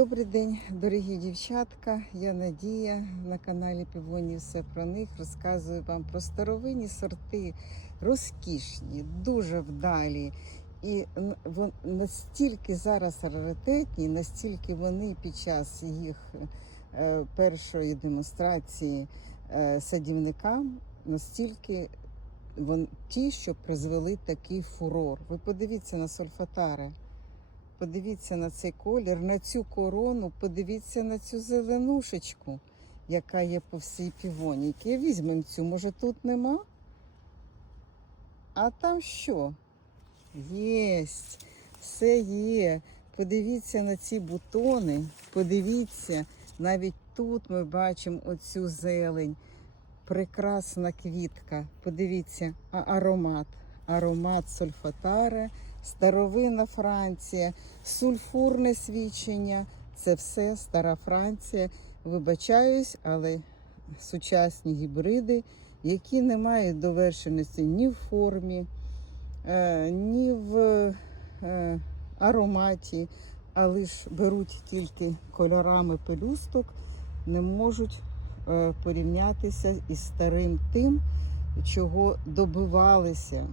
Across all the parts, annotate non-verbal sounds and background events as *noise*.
Добрий день, дорогі дівчатка. Я Надія на каналі Півоні. Все про них розказую вам про старовинні сорти, розкішні, дуже вдалі. І настільки зараз раритетні, настільки вони під час їх е, першої демонстрації е, садівникам, настільки вон, ті, що призвели такий фурор. Ви подивіться на сольфатари. Подивіться на цей колір, на цю корону, подивіться на цю зеленушечку, яка є по всій півоніки. Візьмемо цю, може тут нема? А там що? Єсть, все є. Подивіться на ці бутони, подивіться, навіть тут ми бачимо оцю зелень. Прекрасна квітка. Подивіться, а аромат. Аромат сульфатари, старовинна Франція, сульфурне свідчення. Це все стара Франція. Вибачаюсь, але сучасні гібриди, які не мають довершеності ні в формі, е, ні в е, ароматі, а лише беруть тільки кольорами пелюсток, не можуть е, порівнятися із старим тим, чого добивалися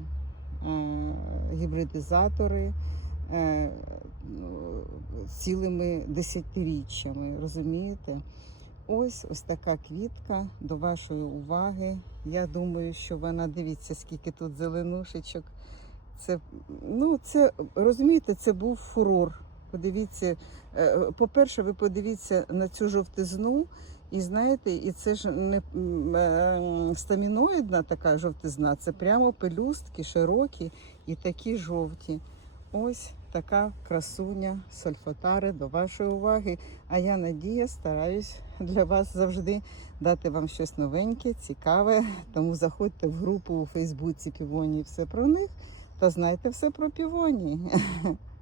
гібридизатори е, цілими десятиріччями. Розумієте? Ось ось така квітка до вашої уваги. Я думаю, що вона дивіться, скільки тут зеленушечок. Це, ну, це розумієте, це був фурор. Подивіться, е, по-перше, ви подивіться на цю жовтизну, і знаєте, і це ж не е, стаміноїдна така жовтизна, це прямо пелюстки широкі і такі жовті. Ось така красуня сольфатари до вашої уваги. А я Надія стараюсь для вас завжди дати вам щось новеньке, цікаве. Тому заходьте в групу у Фейсбуці Півоні все про них та знайте все про півоні. *laughs*